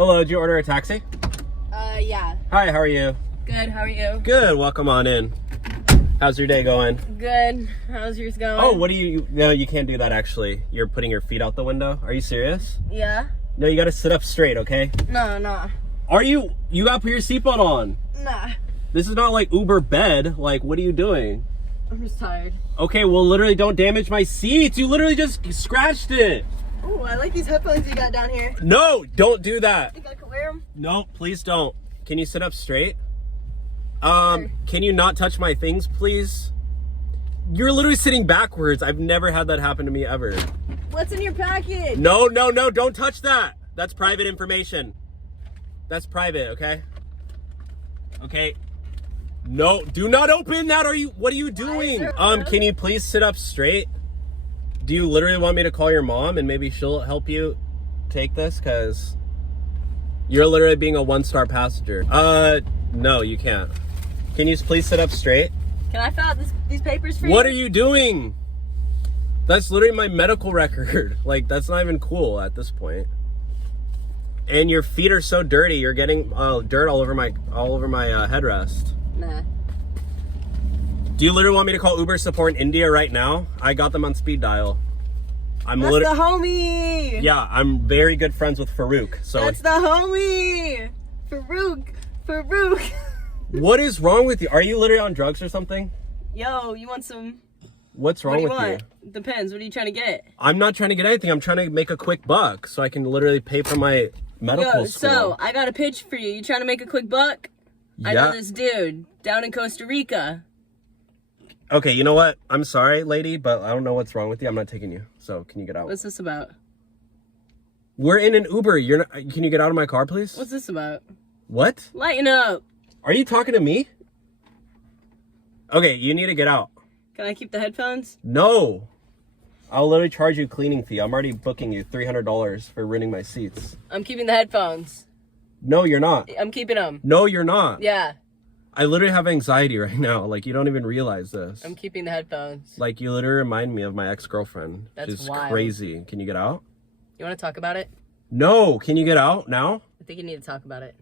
Hello, did you order a taxi? Yeah. Hi, how are you? Good, how are you? Good, welcome on in. How's your day going? Good. How's yours going? Oh, what do you... No, you can't do that, actually. You're putting your feet out the window. Are you serious? Yeah. No, you gotta sit up straight, okay? No. Are you... You gotta put your seatbelt on. Nah. This is not like Uber bed. Like, what are you doing? I'm just tired. Okay, well, literally don't damage my seats. You literally just scratched it. Oh, I like these headphones you got down here. No, don't do that. Think I can wear them? No, please don't. Can you sit up straight? Can you not touch my things, please? You're literally sitting backwards. I've never had that happen to me ever. What's in your package? No, don't touch that. That's private information. That's private, okay? Okay. No, do not open that. What are you doing? Can you please sit up straight? Do you literally want me to call your mom and maybe she'll help you take this? Cause you're literally being a 1-star passenger. No, you can't. Can you please sit up straight? Can I fill out these papers for you? What are you doing? That's literally my medical record. Like, that's not even cool at this point. And your feet are so dirty. You're getting dirt all over my headrest. Nah. Do you literally want me to call Uber support in India right now? I got them on speed dial. That's the homie. Yeah, I'm very good friends with Farouk. So that's the homie. Farouk. What is wrong with you? Are you literally on drugs or something? Yo, you want some? What's wrong with you? Depends. What are you trying to get? I'm not trying to get anything. I'm trying to make a quick buck so I can literally pay for my medical school. So I got a pitch for you. You trying to make a quick buck? Yeah. I know this dude down in Costa Rica. Okay, you know what? I'm sorry, lady, but I don't know what's wrong with you. I'm not taking you. So can you get out? What's this about? We're in an Uber. Can you get out of my car, please? What's this about? What? Lighten up. Are you talking to me? Okay, you need to get out. Can I keep the headphones? No. I'll literally charge you a cleaning fee. I'm already booking you $300 for renting my seats. I'm keeping the headphones. No, you're not. I'm keeping them. No, you're not. Yeah. I literally have anxiety right now. Like, you don't even realize this. I'm keeping the headphones. Like, you literally remind me of my ex-girlfriend. That's She's wild. crazy. Can you get out? You want to talk about it? No. Can you get out now? I think you need to talk about it.